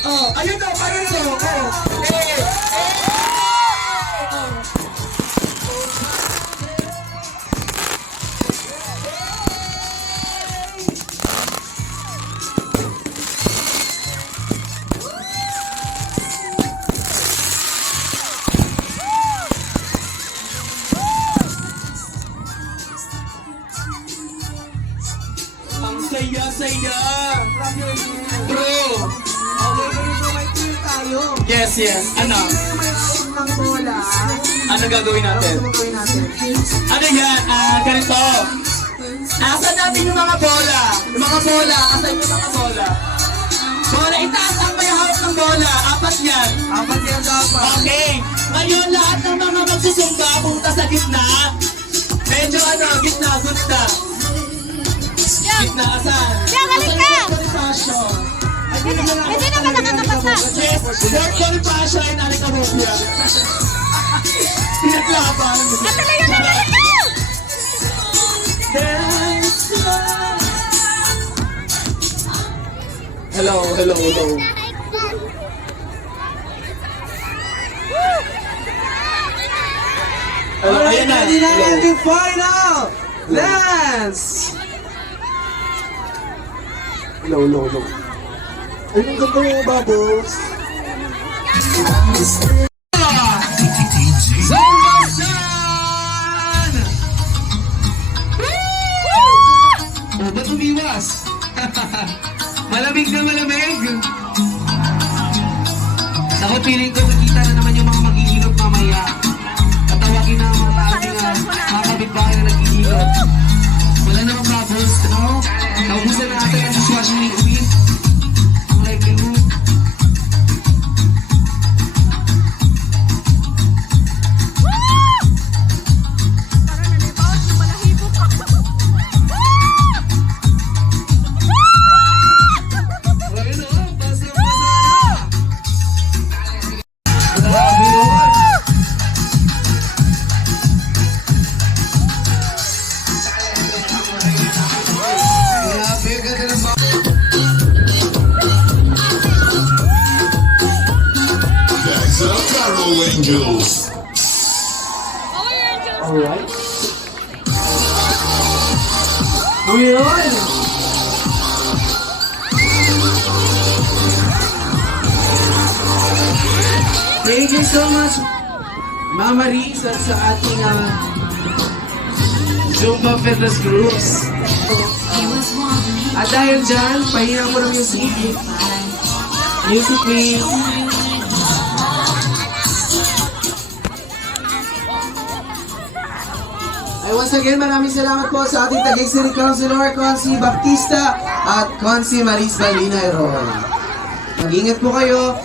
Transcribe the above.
Oh, ayun o, parang ito. Oh. Ang saya-saya. Bro. Okay, ganito may team tayo. Yes, yes. Ano? May team ng bola. Ano gagawin natin? Ano gagawin natin? Ano yan? Ganito. Asan natin yung mga bola? Yung mga bola. Asan yung mga bola? Bola, itaas ang may hawak ng bola. Apat yan. Apat yan dapat. Okay. Ngayon, lahat ng mga magsusumba, punta sa gitna. Medyo gitna, gitna. Gitna, asan? Yang, balik ka! Fashion. Hindi naman nakakapasa. Yes, Lord Bonifacio ay nalikabopia. Pinaglaban. At talaga na balik ka! Hello, hello, hello. Hello, Alright, ayan na. ready na Hello. ang ating final dance! Hello, hello, hello. Ay, ang ganda yung bubbles. Zombasan! Oh, ba't umiwas? Malamig na malamig! Ako, feeling ko nakita na naman yung mga maghihilot mamaya. Tatawagin na ang mga tao na mga kapitbahay na naghihilot. Wala namang bubbles, no? Naubusan na natin ang dishwashing liquid. Ang likelihood. Ayun, oh, basa-basa na. Grabe yun. Grabe, ganda ng Bags up, Carol Angels. Alright. Ano yun? Thank you so much, Mama Riz, at sa ating Zumba Fitness Groups. At dahil dyan, pahinga mo ng music. Music please. Ay, once again, maraming salamat po sa ating Taguig City Councilor, Consi Baptista, at Consi Maris Balina Heron. Mag-ingat po kayo.